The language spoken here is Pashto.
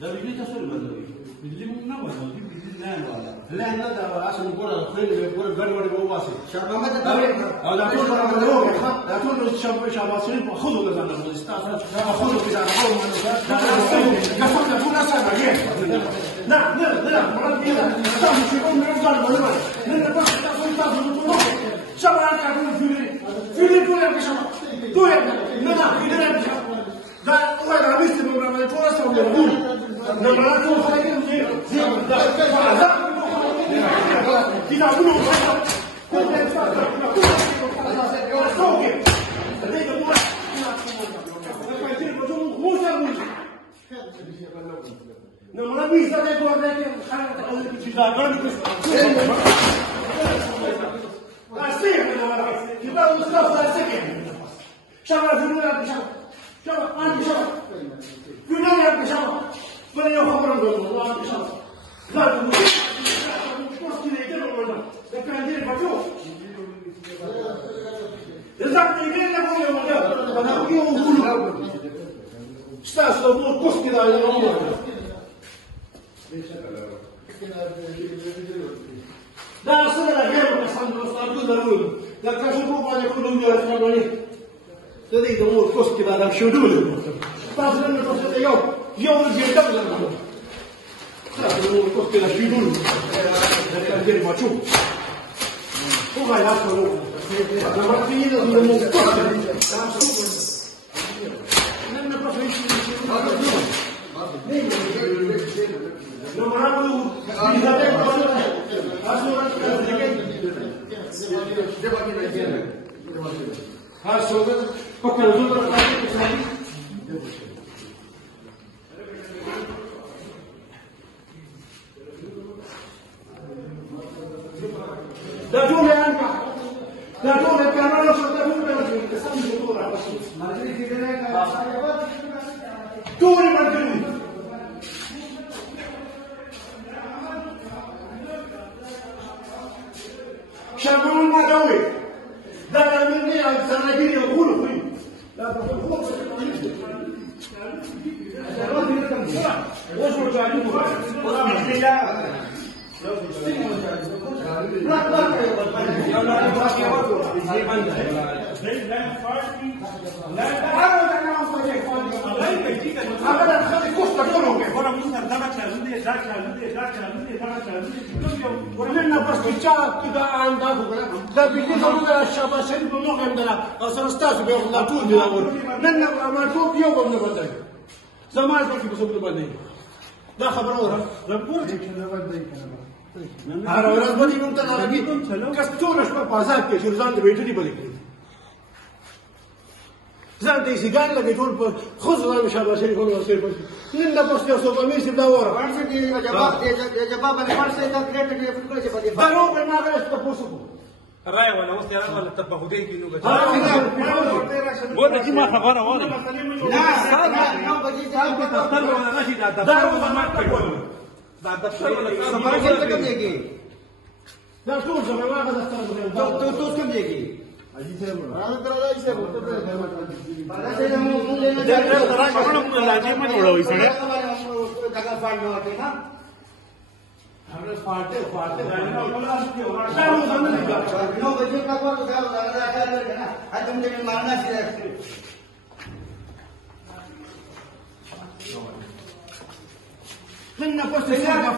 ده بيجي تصل بدوي बिजली में ना बनो जी बिजली लैंड वाला लैंड ना था आसन पूरा पूरा घर वाले वो वासे शाबाश में तो और दातुन बड़ा बड़ा हो गया दातुन तो शाबाश से खुद हो जाना है इस्तासा खुद हो जाना है मानो قسم पूरा सा है لا لا لا ما بيلا صار في يوم من الأيام ولا لا بس تقول تقول شباب كانوا في دولة بشباب دولة لا في دولة بشباب ده هو اللي عميس المبرم اللي توصل للدول لما تقول خلينا نجيب ده كده أقوله كل ده non l'ha vista dai guardate ci dà guardi questo la sera che va lo staff la sera ciao la figura ciao anche ciao più non è che ciao quello io comprando non anche ciao guarda non posso dire che non da prendere faccio esatto che la voglio ma io un culo sta sto posto da non ده أصلا غيره كسان مستعد ضروري لا كشوفوا بعد كل يوم يرسلوني تدي دمور كوس كذا ده شدول تاسلنا نفسه يوم الجيدة ولا ما خلاص دمور كوس كذا شدول ده غير ما تشوف هو غير هذا لما تيجي دمور كوس لما بفيش شامل ما دوي لا مني الزناجير يقولوا فيه لا تقول خبز وش رجعوا ولا مشكلة ولنا بس بيتشاف كذا عن دافو ده بيجي ضروري الشباب سن بنوع عندنا أصلا استاذ بيقول لا تقول لنا لنا ما تقول يوم من بدأ زمان بس بيسوي بدأ ده خبر ورا ربورت هذا ورا بدي من تنا لقيت كستورش ما بازار كشير زان بيجري بدي زان تيجي قال لك يقول خذ الله شباب سن يقول وصير بس لنا بس يسوق ميسي دورة ورثتي جباب اللي ورثتي ده كريت اللي في كل شيء بدي دارو بالناقة استبوسكو الرأي ولا وصل أنا ولا تبهودين كينو بس بقول لك ما خبره وانا لا لا بدي تختار ولا ماشي ده دارو ما تقول بعد تختار ولا سماعة كم يجي لا تقول زمان ما قد استبوسكو تو كم يجي هذا ترى لا يسوي بعد شيء مو لنا ده ترى كمان من اللاجئ ما جوड़ा हुई सड़े जगह फाड़ में होते ना हमने फाड़ते फाड़ते शाम को समझ नहीं आता 9 बजे का को तो लग रहा है ना आज तुम मुझे मारना चाहिए لنا بس